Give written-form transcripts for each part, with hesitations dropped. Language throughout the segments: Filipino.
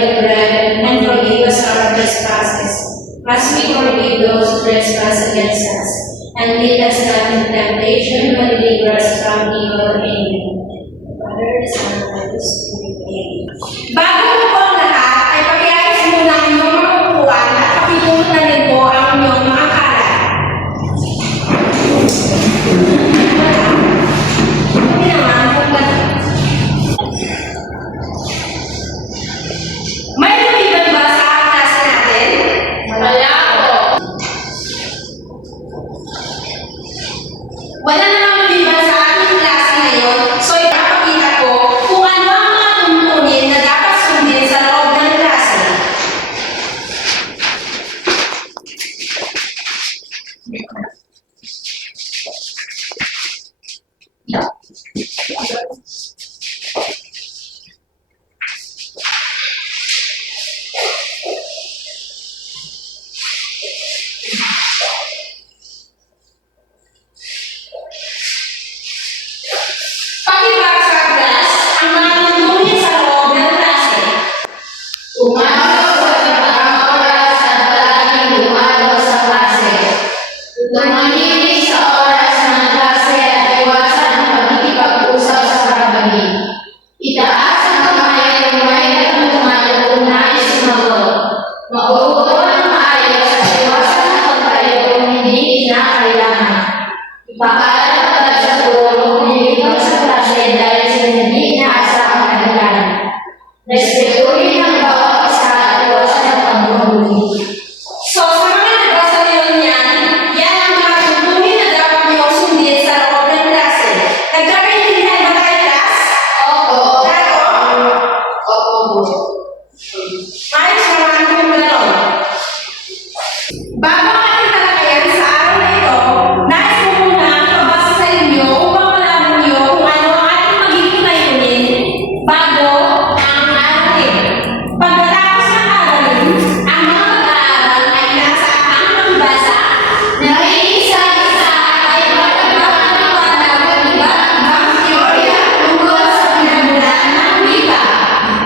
the bread, and forgive us our trespasses, as we forgive those who trespass against us. And lead us not into temptation, but deliver us from evil. Amen. Father, the Son, and the Holy Spirit. Amen. Bago po ang lahat, ay pag-iayos muna ang inyong mga upuan at pakipulutan din po ang inyong mga kalat. Hindi naman, kung may lumiban ba sa klase natin? Wala po. Wala namang lumiban sa ating klase ngayon, so ipapakita ko kung ano ang mga tuntunin na dapat sundin sa loob ng klase. Pakibasa, class, ang mga tuntunin sa loob ng klase. Pumasok sa tamang oras at palaging dumalo sa klase. Tumahimik sa oras ng klase at iwasan ang pagkikipag-usap sa kabagi. Itaas ang kamay kung may katanungan at kung nais sumagot. Mauupo ng maayos at iwasan ang pagtayo kung hindi kinakailangan. Ipaalam agad sa guro kung nilibang sa klase dahil sa hindi inaasahang kadahilan. Respetuhin ang bawat isa at iwasan ang pagmumuli. So, sa mga nabasa niyo yan, yan ang mga tuntunin na dapat niyo sundin sa loob ng klase. Nagkakaintindihan ba tayo, class? Opo. Claro? Opo. Ayos naman kung gano'n. Bago ang ating talakayan sa araw na ito, nais ko muna mabasa sa inyo upang malaman niyo kung ano ang ating magiging layunin bago ang aralin. Pagkatapos ng aralin, ang mga mag-aaral ay nasa ang magbasa, Nakiisa-isa ay pagkakaliwanag ng iba't ibang teorya tungkol sa pinagmulan ng wika.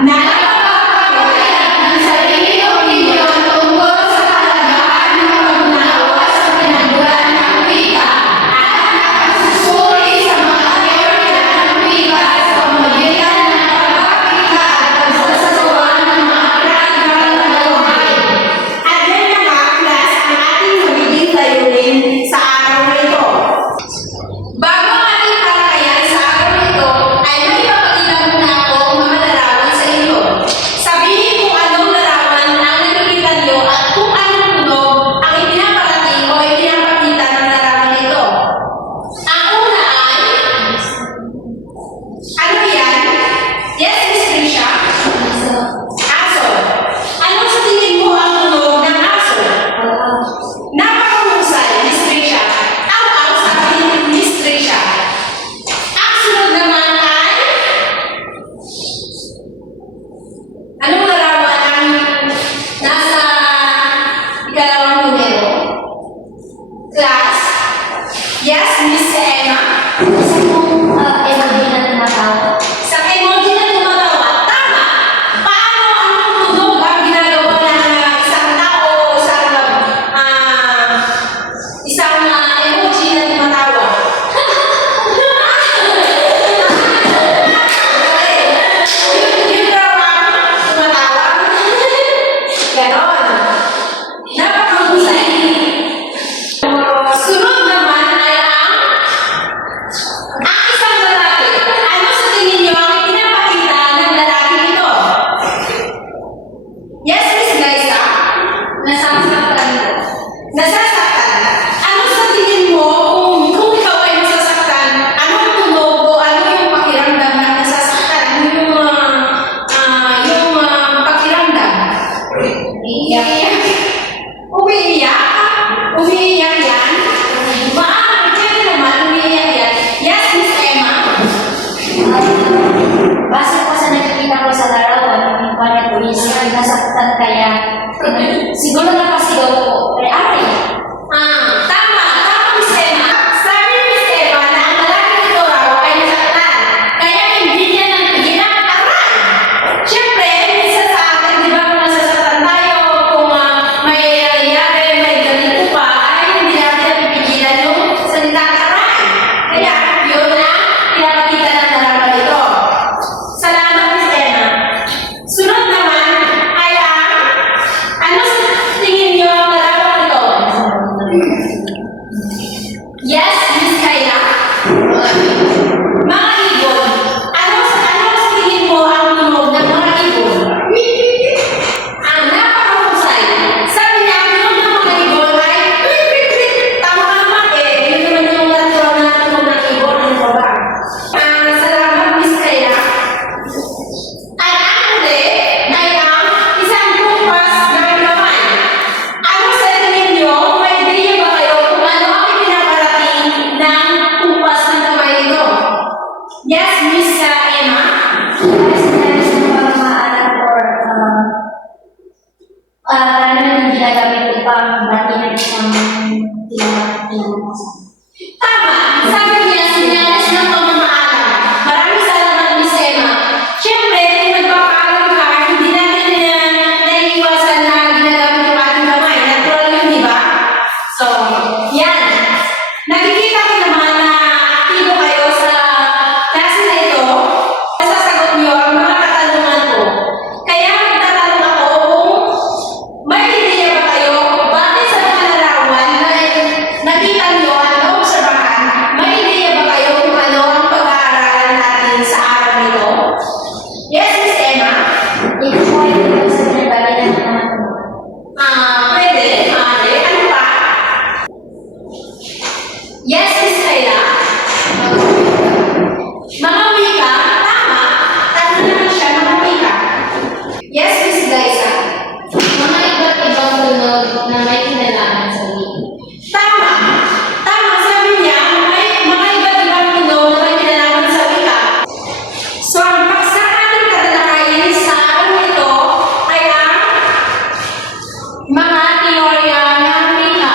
Nakakapagpapahayag ng sarili opinyon tungkol sa kahalagahan ng pag-unawa sa pinagmulan ng wika at nakasusuri sa mga teorya ng wika sa pamamagitan ng pagpapakita at pagsasagawa ng mga praktikal na gawain. at yan na nga, class, ang ating magiging layunin sa araw na ito. Bago ang ating talakayan sa araw na ito, ay may ipapakita muna ako ang mga larawan sa inyo. Sabihin kung anong larawan ang nakikita niyo at kung anong tunog ang ipinaparating o ipinapakita ng larawan ito. Ang una ay, ano yan? Yes, Miss Trisha? Aso. Ano sa tingin mo ang tunog ng aso? Napakahusay, Miss Trisha. Ang sabi ni Miss Trisha. Ang sunod naman ay, anong larawan ang nasa ikalawang numero? Class? Yes, Miss Emma? Emoji na tumatawa. Sa emoji na tumatawa, tama. Paano ang tunog ang ginagawa ng isang tao o isang emoji na tumatawa? Yung larawan tumatawa? Ganon. Napakahusay. Sunod naman ay ang isang lalaki. Ano sa tingin niyo ang ipinapakita ng lalaki ito? Yes, Miss Glyza? Nasasaktan. Nasasaktan. Ano sa tingin mo kung ikaw ay nasasaktan, anong tunog o ano yung pakiramdam na nasasaktan? Yung pakiramdam? Iyak. Umiiyak? Umiiyak yan? Pwede naman, umiiyak yan. Yes, Miss Emma? Base po sa nakikita ko sa larawan, yung kanya po is nasaktan kaya siguro napasigaw po. Kaya aray. Tama, Miss Emma. Sabi ni Miss Emma na ang lalaki ito raw ay nasaktan. Kaya hindi niya nang ginagawa. Siyempre, minsan sa atin, di Karena ginagamit upang batihan ng tinatapos. Tama! Sabi niya, sinyalis ng pamamaalam. Maraming salamat, Miss Emma. Siyempre, kung nagpapaalam ka, hindi natin naiiwasan na ginagamit yung ating kamay. Natural yun, di ba? So, yan. Nakikita ko naman na aktibo kayo sa klase na ito. Nasasagot niyo ang mga katanungan ko. Kaya magtatanong ako kung may ideya ba kayo bakit sa mga larawan na nakita niyo at naobserbahan, may ideya ba kayo kung ano ang pag-aaralan natin sa araw nito? Yes, Miss Emma? Ito po ay ito sa pinabali ng mga Pwede, maaari. Ano pa? Yes, Miss Kayla? Mga wika? Tama. Tanong naman siya, mga wika. Yes, Miss Liza? mga iba't ibang tunog na may kinalaman sa wika. Tama. Tama, sabi niya, may mga iba't ibang tunog na may kinalaman sa wika. So, ang paksa natin tatalakayin sa araw nito ay ang mga teorya ng wika.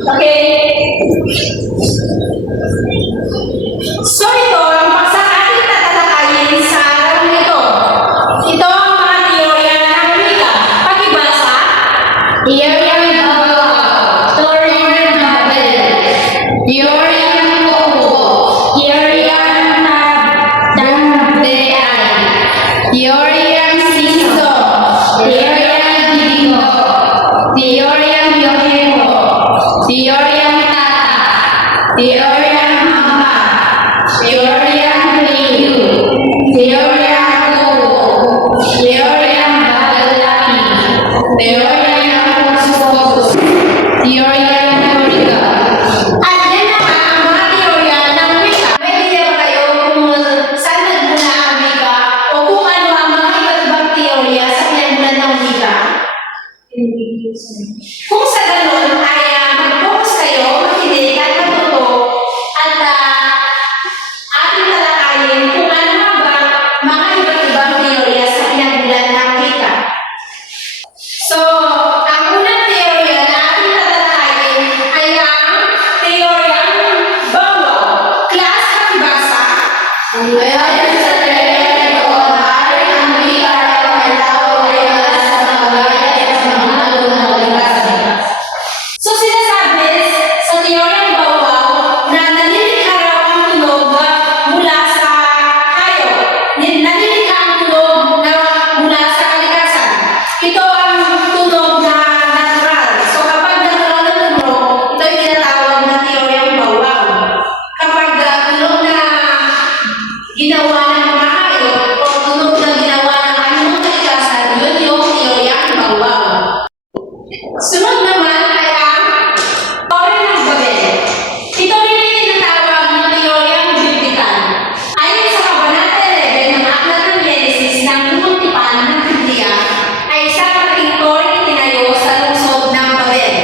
Okay? So ito ang paksa ating tatalakayin sa araw nito. Ito ang mga teorya ng wika. Pakibasa. Teorya ng Babel. Teorya ng Babel. Teorya ng Kubo. Teorya ng Damdean. Teorya ng Siso. Teorya ng Dindo. Teorya ng Yoheo. Teorya ng Tata. Teorya ng Hamba. Teorya ng Liu. Teorya ng Kubo. Teorya ng Babelaki. Teorya ng Posus. Teorya ng Teorika. At yan naman ang mga teorya ng wika. May idea ba kayo kung saan nagmula ang wika o kung ano ang mga iba't ibang teorya sa pinagmulan ng wika? Kung sa ganun ay mag-focus kayo, makinig at matuto at ating talakayin kung ano nga ba mga iba't ibang teorya sa pinagmulan ng wika. So, ang unang teorya na ating tatalakayin ay ang teorya ng bawal. Class, pakibasa. Ayon sa teorya nito, maaaring ang wika ng tao ay wala sa mga bagay at sa mga lunang likas. So, sinasabi sa teorya ng bawal na nalilikha raw ang tunog mula sa hayop. Nalilikha ang tunog na mula sa kalikasan. Ito ang tunog na natural. So, kapag natural na tunog, ito yung tinatawag na teorya ng bawal. Kapag tunog na ginawa ng mga hayop o tunog na ginawa ng anumang kalikasan, yun yung teorya ng bawal. Sunod naman ay ang teorya ng Babel. Ito rin ay tinatawag na teoryang biblikal. Ayon sa Kabanata 11 ng Aklat ng Genesis ng lumang tipan ng Biblia, ay isang malaking toreng itinayo sa lungsod ng Babel.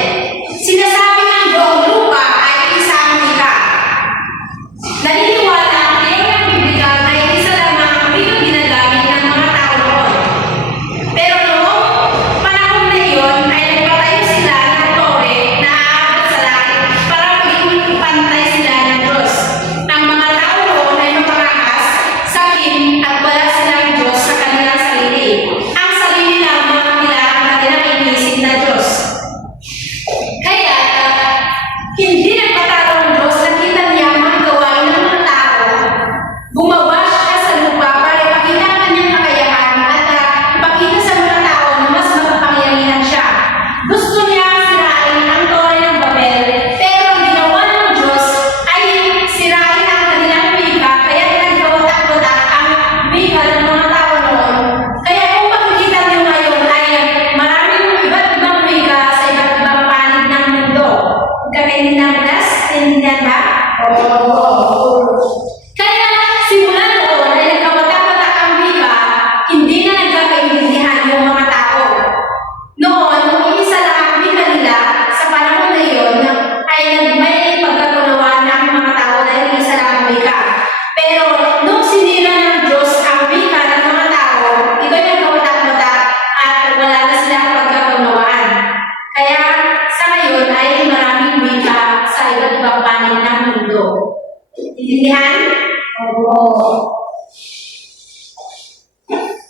Sinasabi ng buong lupa ay isang wika. Naniniwala ang teoryang biblikal na isa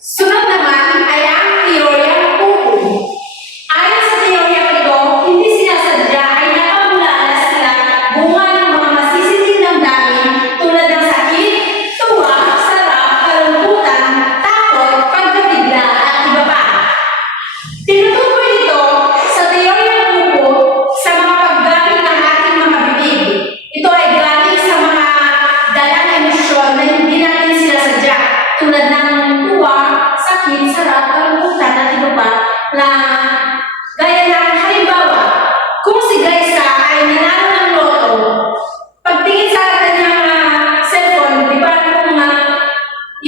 Sunod naman ay ang teoryang kuku. Ayon sa teoryang ito, hindi sinasadya ay nakabulala sila bunga ng mga masisiting damdamin tulad ng sakit, tuwa, sarap, kalungkutan, takot, pagkabigla at iba pa. Tinutukoy ito sa teoryang kuku sa mga paggamit ng ating mga bibig. Ito ay galing sa mga dalang emosyon na hindi natin sinasadya tulad ng tuwa, sakit, sarap, kalungkutan at iba pa na gaya ng halimbawa, kung si Grace ay nanalo ng loto, pagtingin sa kanyang cellphone, di ba kung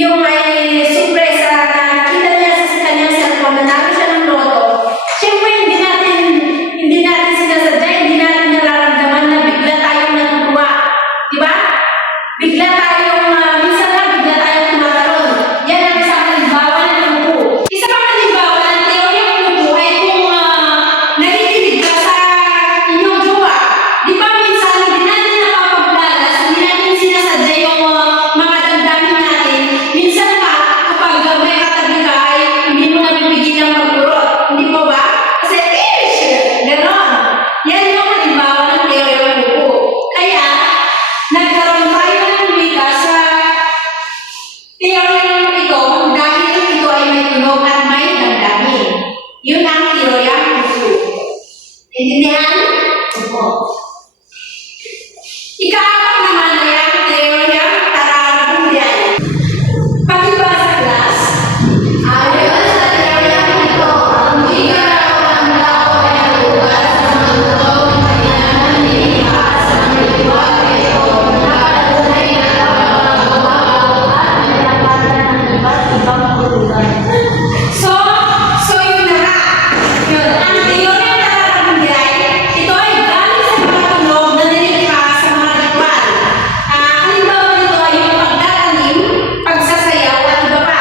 yung may surpresa na nakita niya sa kanyang cellphone, nanalo siya ng loto, syempre hindi natin sinasadya, hindi natin nararamdaman na bigla tayong natutuwa. Di ba? Bigla tayong, minsan na bigla tayong tumatalon. Yan ang isang halimbawa ng kuku. Isa pang halimbawa ng teorya ng kuku ay kung nakikinig ka sa inyong jowa. Di ba minsan hindi natin napapaglalas, hindi natin sinasadya yung mga damdamin natin. Minsan pa, kapag may katabi ka ay hindi mo napipigilan magkurot. Hindi mo ba? Kasi, ganon. Yan yung halimbawa ng teorya ng kuku. Kaya, nagkaroon tayo ng wika sa teoryang ito dahil ito ay may tunog at may damdamin. Yun ang teoryang kuku. Intindihan? Opo. Ika-apat naman ay ang teoryang tararabundian. Pakiba sa class. Ayon sa teoryang ito, ang wika raw ng tao ay nagugat sa mga tunog na kailangan nilikha sa mga liwanag ito na patunay na nakakagawa at nilapatan ng iba't ibang hulugan. So yun na nga. Yun, ang teoryang tararabundian, ito ay galing sa mga tunog na nilikha sa mga ritual. Halimbawa nito ay yung pagtatanim, pagsasayaw at iba pa.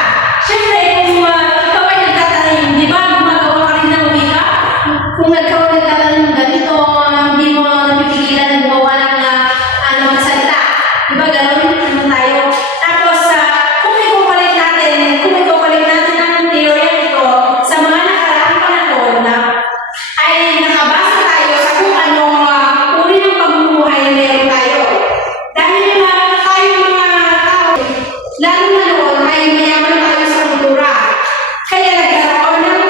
Siyempre, kung ikaw ay nagtatanim, di ba gumagawa ka rin ng wika? Kung ikaw ay nagtatanim ng ganito, hindi mo napipigilan na gumawa ng mga salita. Di ba gano'n? Ano tayo? Tapos, kung ikukulit natin ang teorya nito sa mga nakaraang panahon na ay nakabasa tayo sa kung anong uri ng pamumuhay na meron tayo. Dahil tayo mga tao, lalo na noon ay mayaman tayo sa kultura. Kaya nagkaroon ng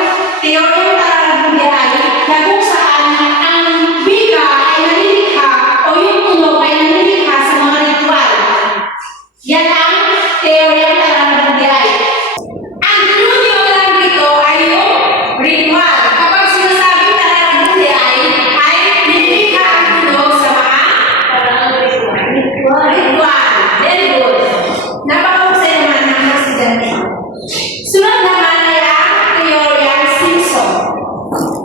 teoryang tararabundian na kung saan ang wika ay nalilikha o yung tunog ay nalilikha sa mga ritual. Yan ang teoryang tararabundian. Ang clue lang dito ay yung ritual. Kapag sinasabing tararabundian ay nilikha ang tunog sa mga ritual. Very good. Napakahusay naman ng presidente. Sunod naman ay ang teoryang Simpson.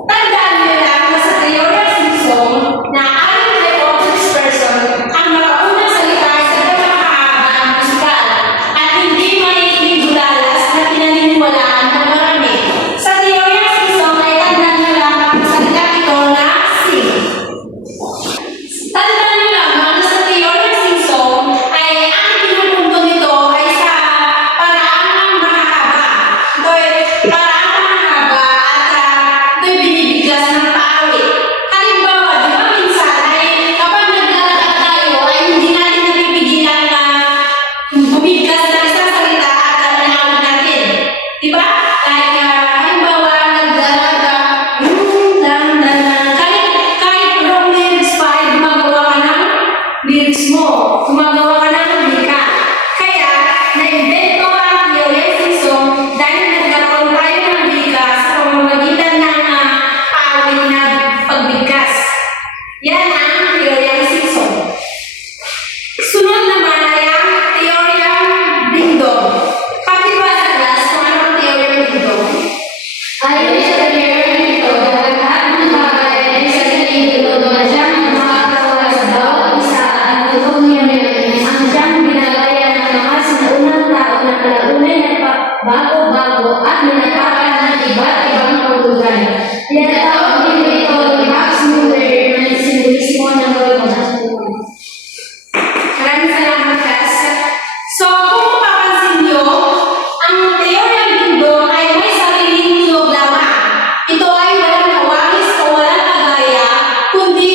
Tandaan niyo lang na sa teoryang Simpson na ayon kay August Person, ang mga unang salita ay sa mahaba ang musikal at hindi Bindo, ang teoryang Bindo ay may sariling tunog lamang. Ito ay walang kawangis o walang kagaya, kundi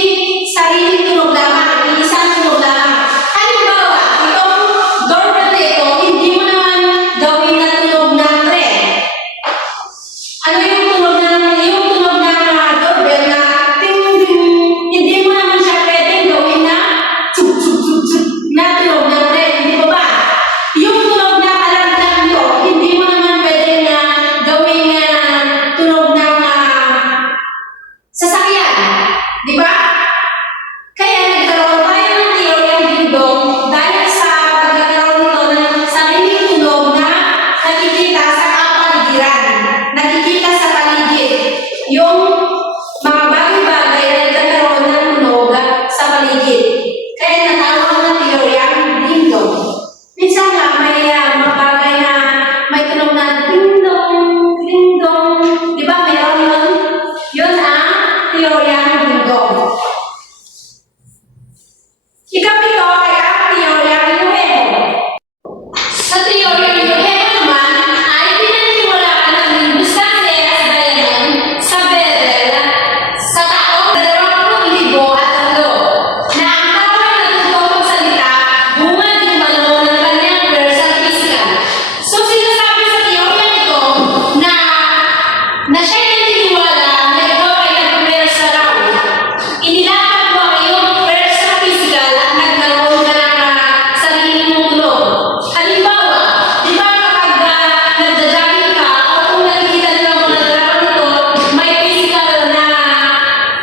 sariling tunog lamang, isang tunog lamang. Halimbawa, itong doorbell na ito, hindi mo naman gawin na tunog ng tren. Ano yung tunog ng doorbell na ting ting, hindi mo naman siya pwedeng gawin na tsup tsup tsup tsup na tunog ng tren, hindi ba ba? Yung tunog na alarm lang ito, hindi mo naman pwedeng na gawin na tunog ng sasakyan, di ba? Kaya nagkaroon tayo ng teoryang dingdong dahil sa pagkakaroon nito ng sariling tunog na nakikita sa kapaligiran, nakikita sa paligid. Yung mga bagay-bagay na nagkakaroon ng tunog sa paligid. Kaya natawag na teoryang dingdong. Minsan nga may mga bagay na may tunog na dingdong, dingdong. Di ba meron yun? Yun ang teoryang dingdong. Ikapito ay ang teoryang Nuevo. Sa teoryang Nuevo naman ay pinaniniwalaan ng linguistang Elias Bayanon sa Bedel sa taong 2003 na ang tao ay natutong magsalita bunga ng balo ng kanyang versal physical. So sinasabi sa teoryang ito na siya'y naniniwala na ikaw ay nag-versa raw. Inilakad mo ang iyong versa physical at nagkaroon ka ng sarili mong tunog. Halimbawa, di ba kapag nagja-jogging ka o kung nakikita nyo ang mga larawan nito, may physical na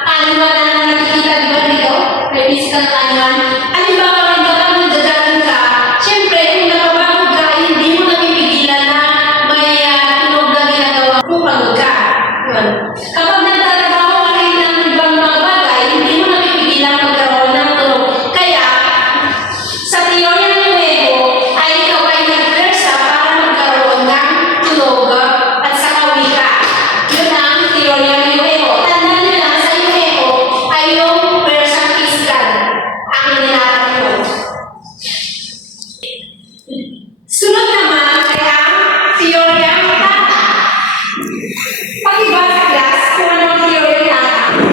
animal na nakikita, di ba dito? May physical na animal. Halimbawa, kapag nagja-jogging ka, syempre, kung napapagod ka, hindi mo napipigilan na may tunog na ginagawa kung pagod ka. Yun. Kapag nagtatrabaho ka rin ng ibang mga bagay, hindi mo napipigilan magkaroon ng tunog. Kaya, sa teorya ng Nuevo, ay ikaw ay nagversa para magkaroon ng tunog at sa kawika. Yun ang teorya ng Nuevo. Tandaan nyo lang, sa Nuevo ay yung versa physical ang inilakad nyo. Sunod naman ay ang teorya ng Tata. Pag-iba sa class kung ano ang teorya ng Tata.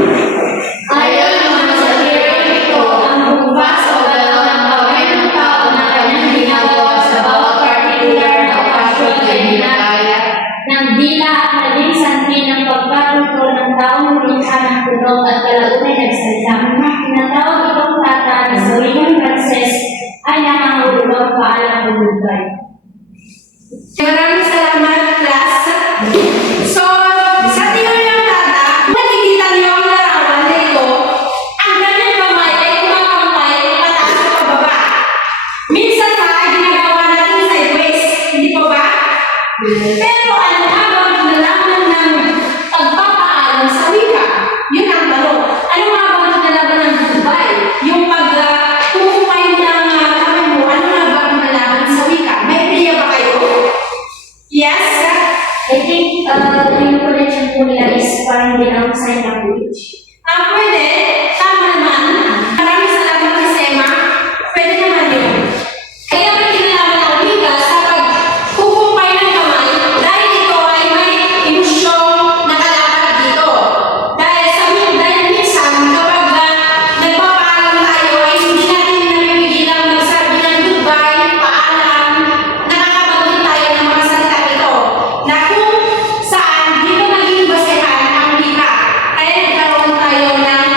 Ayon naman sa teoryang ito, ang bukas o galaw ng kamay ng tao na kanyang ginagawa sa bawat partikular na okasyon ay ginagaya ng dila at naging sanhi ng pagkatuto ng taong lumikha ng tunog at kalaunay nagsalita. Tinatawag itong tata na sa wikang Frances ay nangangahulugang paalam o goodbye. Maraming salamat, class. So, sa teorya ng Tata, nakikita niyo ang larawan na ito, ang kanyang kamay ay kumakampay pataas o pababa. Minsan pa, ginagawa natin sideways, hindi pa ba? Pero ano nga ba ang nalaman ng pagpapaalam sa wika? Yun ang tanong. Ano nga ba ang nalaman ng goodbye? Yung pag-kukumpay ng kamay mo, ano nga ba ang nalaman sa wika? May idea ba kayo? Yes? I think yung connection po nila is parang din ang sign language. Pwede. Tama naman. Maraming salamat kay Sema. Pwede naman yun. Kaya may kinalaman ang wika sa pagkukumpay ng kamay dahil ito ay may emosyong nakalakad dito. Dahil minsan kapag nagpapaalam tayo ay hindi natin napipigilang magsabi ng goodbye, paalam, nakakapagin tayo ng mga salita ito na kung saan dito naging basehan ang wika. Kaya nagkaroon tayo ng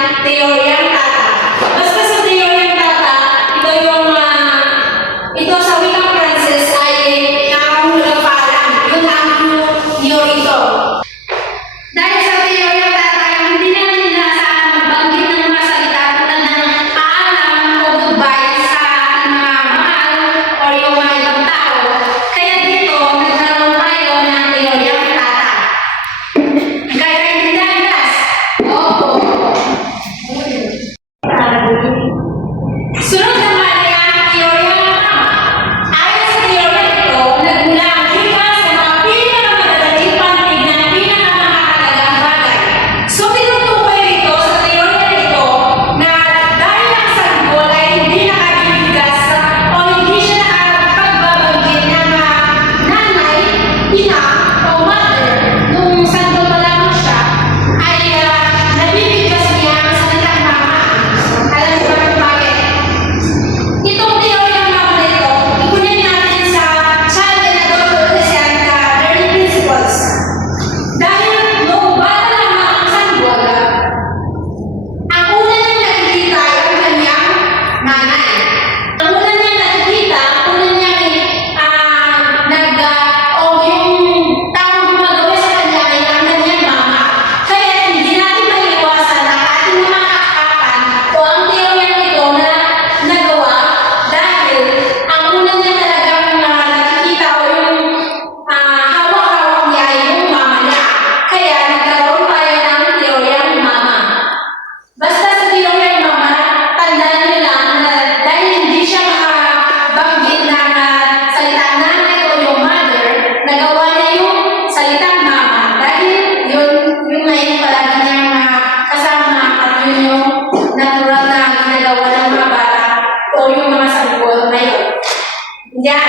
Yan.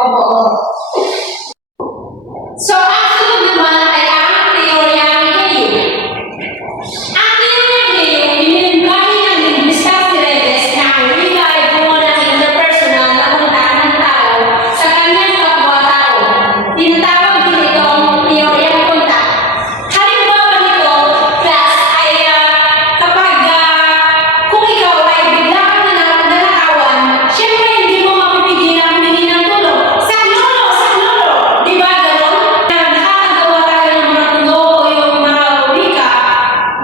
Opo. So, ang sunod naman ay ang teorya ni Gale. Ang teorya ni Gale, inimbagi ng linguista si Reves na ang wika ay bunga ng interpersonal na kontak ng tao sa kanyang kapwa-tao. Tinatawag din itong teorya ng kontak. Halimbawa nito, class, ay kung ikaw ay bigla kang nanakawan, syempre hindi mo mapipigilan humingi ng tulong. Saklolo! Di ba gano'n? Nakakagawa tayo ng mga tunog o yung mga wika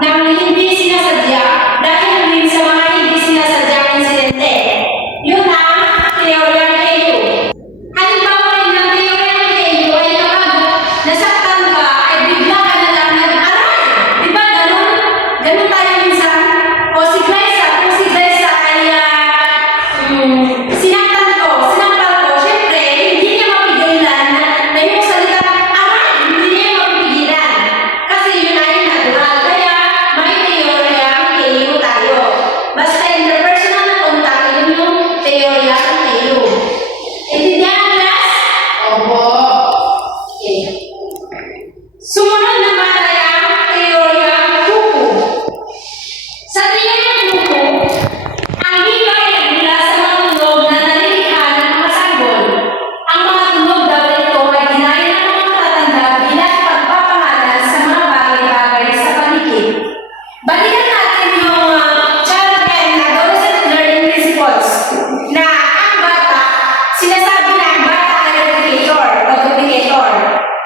nang hindi sinasadya dahil din sa mga hindi sinasadyang insidente. Yun ang teorya ng Keio. Halimbawa rin ng teorya ng Keio ay kapag nasaktan ka ay bigla ka na lang nag-aray. Di ba gano'n? Gano'n tayo minsan. O si Glyza, kung si Glyza ay sinampal ko, syempre, hindi niya mapigilan na yung salita aray, hindi niya mapigilan. Kasi yun ay natural. Kaya may teorya ng Keio tayo. Basta interpersonal na kontak, yun yung teorya ng Keio. Intindihan, class? Opo. Okay. Sumunod naman ay ang teorya ng Kuku. Sa teorya ng Kuku, ang wika ay nagmula sa mga tunog na nalilikha ng mga sanggol. Ang mga tunog daw nito ay ginaya ng mga matatanda bilang pagpapangalan sa mga bagay-bagay sa paligid. Balikan natin yung child and adolescent learning principles na ang bata, sinasabi na ang bata ay replicator o duplicator.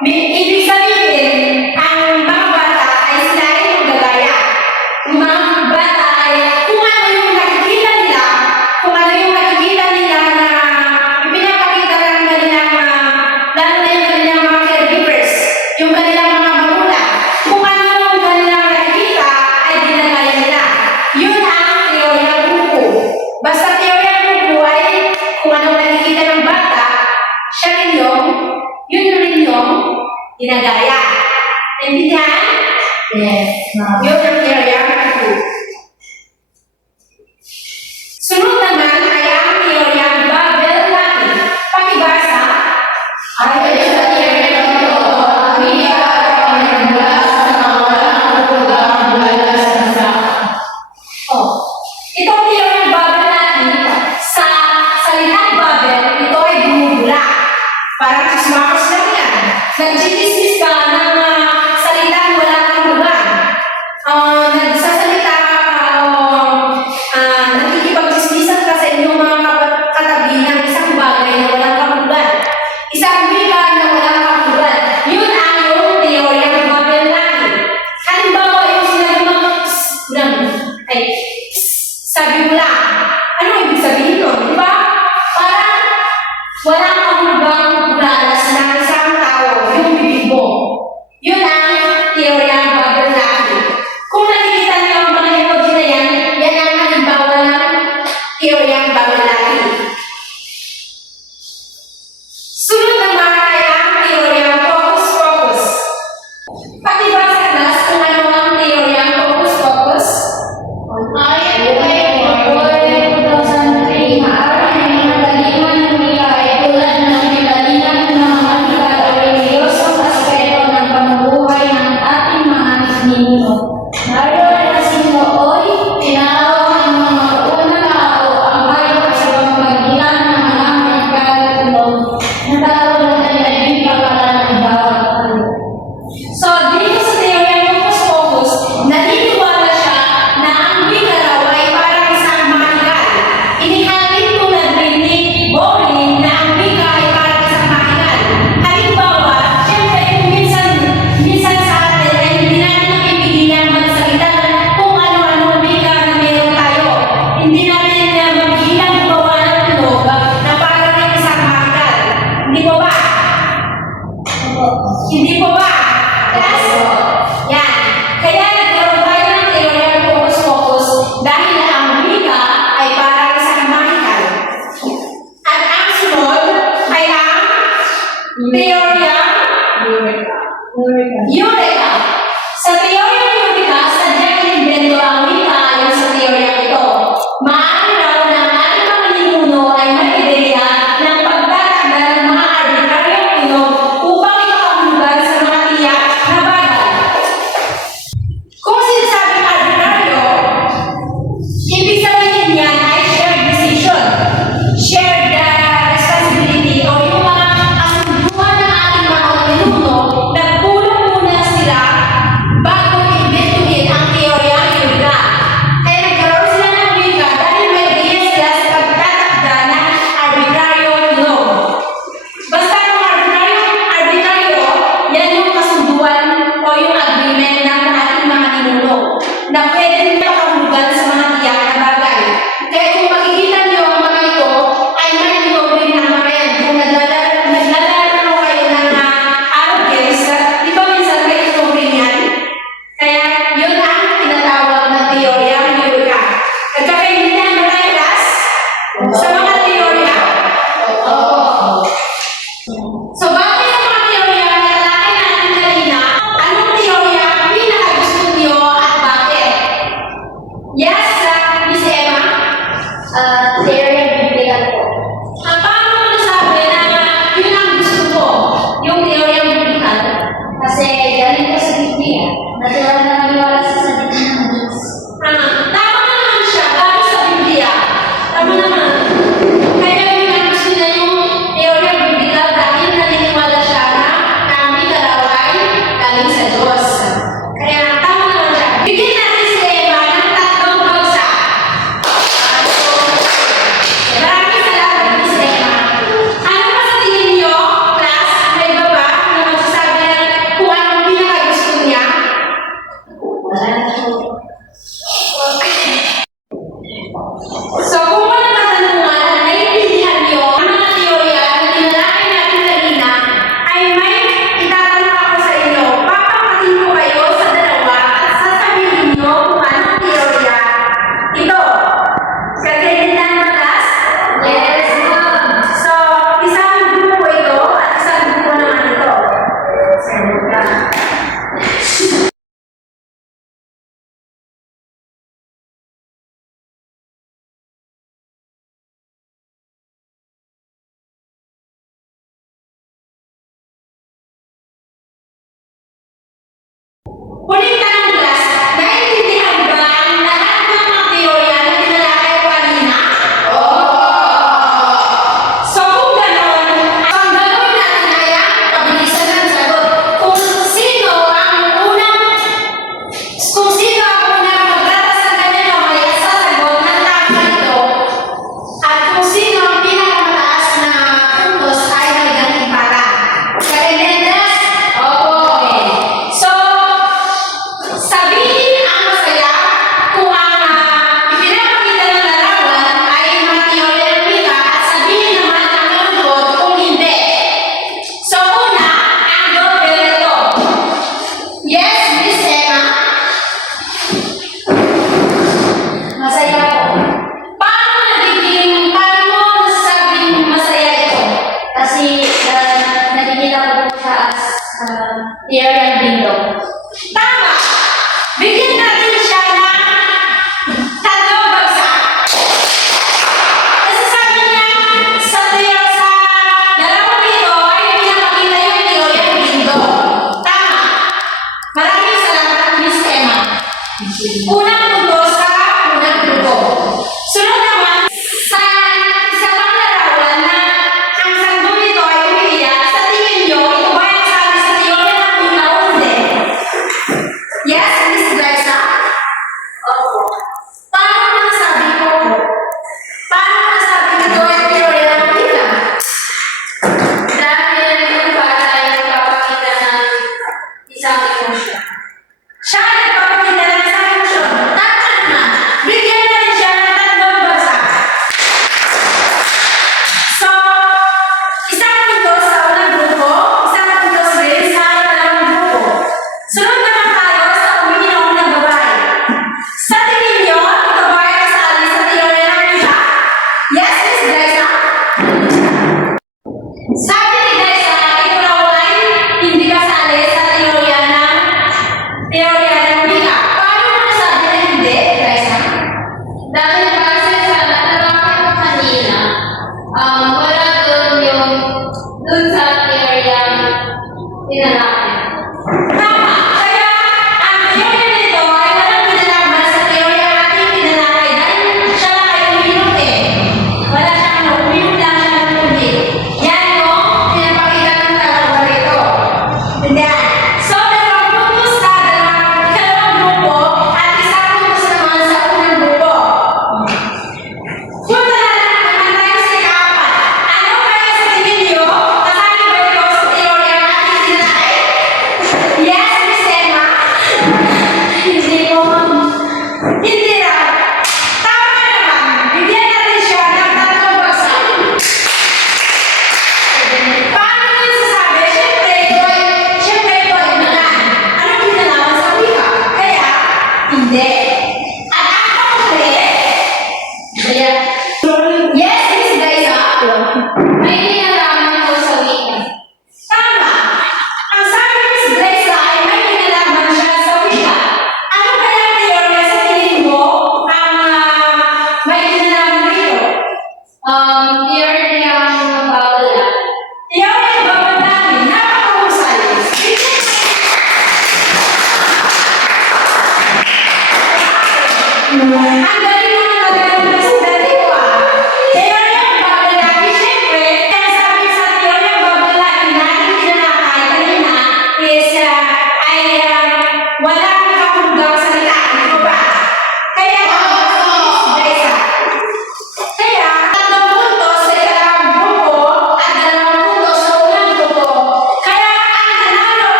Ibig sabihin, ang mga bata ay sila ay magagaya. Yung mga bata ay kung ano yung nakikita nila na ipinapakita ng kanilang lalo na yung kanilang mga caregivers, yung kanilang mga magulang. Kung ano yung kanilang nakikita ay ginagaya nila. Yun ang teorya ng Kuku. Basta teorya ng Kuku ay kung ano nakikita ng bata, siya rin yun rin yung ginagaya. Naintindihan? Yes, ma'am. Yun ang teorya ng Kuku. Sunod naman ay ang teorya ng Babel-Laki. Pakibasa. Ayon sa teorya ng ito, ang wika ay nagmula sa mga walang hulugang mula sa nasaktan. Itong teorya ng Babel-Laki, sa salitang Babel, ito ay bumubula. Parang chismakos lang yan. Nag-chinismis ka ng salitang walang hulugan. Nagsasalita ka nakikipag-chismisan ka sa inyong mga katabi ng isang bagay na walang kahulugan. Isang wika na walang kahulugan. Yun ang yung teorya ng Babel-Laki. Halimbawa, yung sinabi mo, sabi mo lang. Ano ibig sabihin nun? Diba? Parang walang kahulugang bulalas ng isang tao, yung bibig mo. Yun ang teorya ng Babel-Laki. Kung nakikita niyo ang mga emoji na yan ang halimbawa ng teorya ng Babel-Laki. Sunod naman ay ang teorya ng Hocus-Pocus. Pakibasa class kung ano ang teorya ng Hocus-Pocus. Ayon kay Paul 2003, maaaring ang mga taliman ng wika ay tulad ng pinalinan ng mga matika o reliyosong aspeto ng pamumuhay ng ating mga ninuno. Naroon na si Nooy, tinawag ng mga unang tao ang hayop sa pamamagitan ng mga nagkatunog na tawag ay naging pangalan ng bawat hayop. So, dito sa teorya ng Hocus-Pocus, naniniwala siya na ang wika raw ay parang isang mahikal. Inihalin tulad rin ni Bowling na ang wika ay parang isang mahikal. Halimbawa, syempre kung minsan sa atin ay hindi natin mapipigilan magsalita kung ano-ano ang wika na meron tayo. Hindi natin mapigilan gumawa ng tunog na parang isang mahikal. Hindi po ba? Hindi po ba? Class? Yan. Kaya nagkaroon tayo ng teorya ng Hocus-Pocus dahil ang wika ay parang isang mahikal. At ang sunod ay ang teorya Eureka. Sa teorya ng Eureka, sadyang inimbento ang wika ayon sa teorya ito. Maaari raw na ang ating mga ninuno ay may ideya ng teorya ng bindong. Tama! Bigyan natin siya ng tatlong bagsak. Kasi sabi niya, sa dalawang ito ay pinapakita yung teorya ng bindong. Tama! Maraming salamat, Miss Emma. Unang punto sa unang grupo. Sunod naman, sa isa pang larawan na ang sanggol nito ay umiiyak, sa tingin niyo, ito ba ang sabi sa teorya ng bindong o hindi? Yes, Miss Graisa? Opo. Paano mo nasabi ko? Paano mo nasabi ito ay teorya ng bindong? Dahil yung bata ay nagpapakita ng isang emosyon. Siya ay nagpapakita ng isang emosyon. Tama naman. Bigyan natin siya ng tatlong bagsak. So, isang punto sa unang grupo, isang punto din sa dalawang grupo. Sunod naman tayo sa umiinom ng babae. Sa tingin niyo, ito ba ay kasali sa teorya ng bindong? Yes, Miss Graisa? Sabi ni Graisa, ito raw ay hindi kasali sa teorya ng bindong. Paano mo nasabi na hindi, Graisa? Dahil base sa natalakay ko kanina, wala dun sa teorya tinalakay. Tama. Kaya ang teorya nito ay walang pinalaman sa teorya ating tinalakay dahil siya lang ay umiinom eh. Wala siyang umiinom lang siya ng tubig. Yan yung pinapakita ng dalawa rito. Yan. So, dalawang puntos sa ikalawang grupo at isang puntos naman sa unang grupo. Punta na naman tayo sa ikaapat. Ano kaya sa tingin niyo? Kasali ba ito sa teorya ating tinalakay?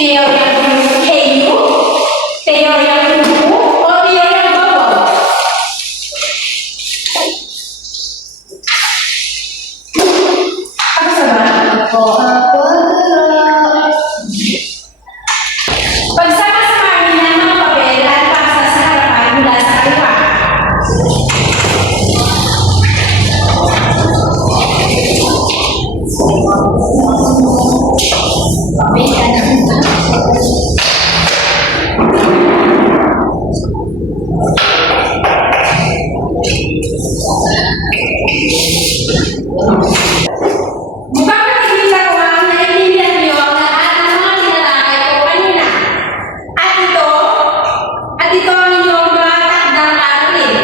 Teoryang henyo? Teoryang buko? O teoryang bawal? Ano sa ba? Pagsama-samahin ng mga papel at pasa sa harapan mula sa kaliwa. Mukhang nakikita ko ang naiintindihan niyo ang lahat ng mga tinatangay ko kanina. At ito ang inyong mga takdang aralin.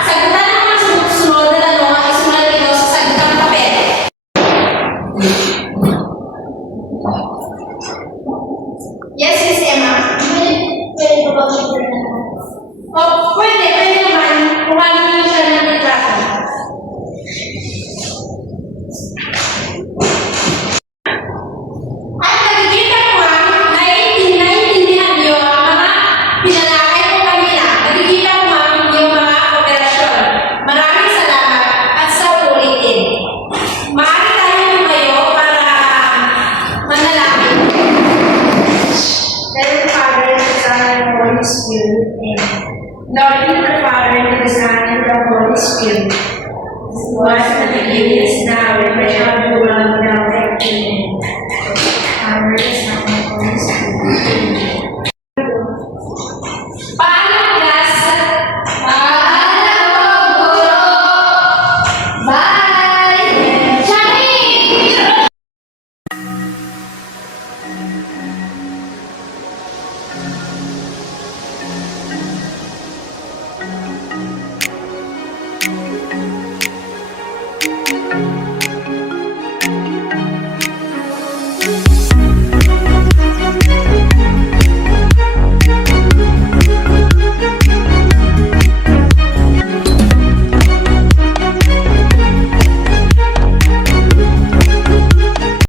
Sagutan ng mga sunod-sunod na tanong ang isulat nito sa sagutang papel. Yes, Miss Emma. Pwede ba bang share na lang? Pwede naman. Kung ano yung siya ng retrato. At nakikita ko ang naiintindihan niyo ang mga pinalakay ko kanina. Nakikita ko ang inyong mga operasyon. Maraming salamat at sa ulitin. Maaari tayo tumayo para manalangin. Then the Father, the Son, and the Holy Spirit. Amen. Lord, in the Father, and the Son, and the Holy Spirit. Was in the beginning, is now, and ever shall be, world without end. Amen. Father, the Son, and the Holy Spirit. Paalam, class. Paalam po, guro! Bye! Shami! Thank